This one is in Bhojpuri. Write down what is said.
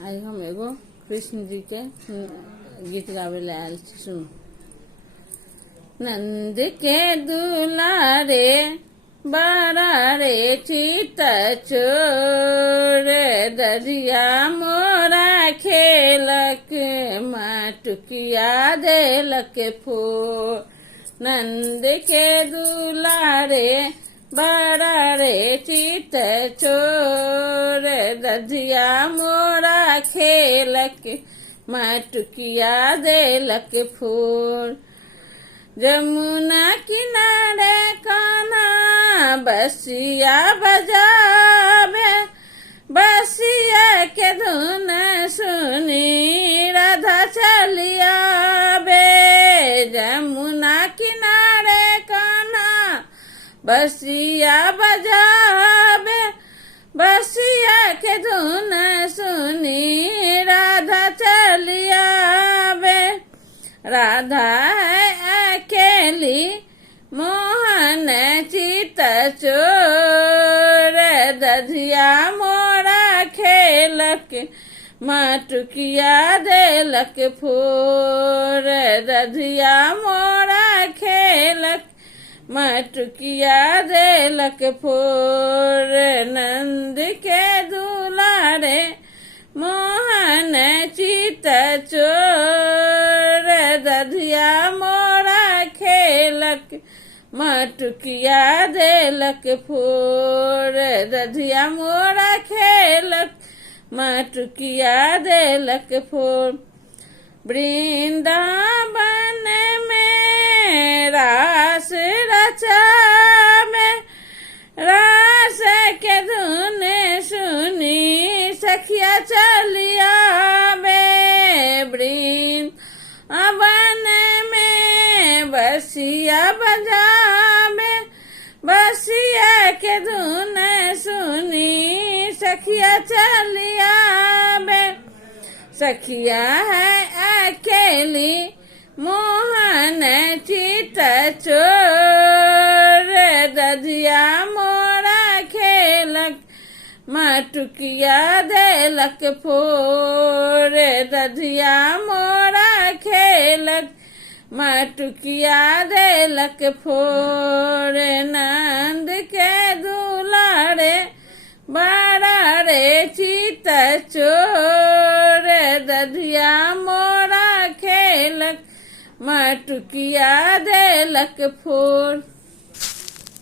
आज हम एगो कृष्ण जी के गीत गावे ला आयल छी। सुन। नंद के दुलारे बड़ा रे चित चोर, दरिया मोरा खेलक माटुकिया देलक फोर। नंद के दुलारे बड़ा रे चित चोर, दरिया मोरा खेलक माटुकिया देलक फोर। जमुना किनारे कान्हा बसिया बजावे, बसिया के धुन सुनी राधा चलिया बे। जमुना किनारे कान्हा बसिया बजावे, बसिया के धुन सुनी राधा चलिया बे। राधा है अकेली मोहन चित चोर, दधिया मोरा खेलक माटुकिया देलक फोर। दधिया मोरा खेलक माटुकिया देलक फोर। नंद के दुलारे मोहन चित चोर, दधिया मोरा खेलक माटुकिया देलक फोर। दधिया मोरा खेलक माटुकिया देलक फोर। वृंदावन में रास रचावे, रास के धुन सुनी सखिया चलिया बे। वृंदावन में बसिया बजावे, बसिया के धुन सुनी सखिया चलिया बे। सखिया है अकेली मोहन चित चोर, दधिया मोरा खेलक माटुकिया देलक फोर। दधिया मोरा खेलक माटुकिया देलक फोर। नंद के दुलारे बड़ा रे चित चोर, दधिया मोरा खेलक माटुकिया देलक फोर।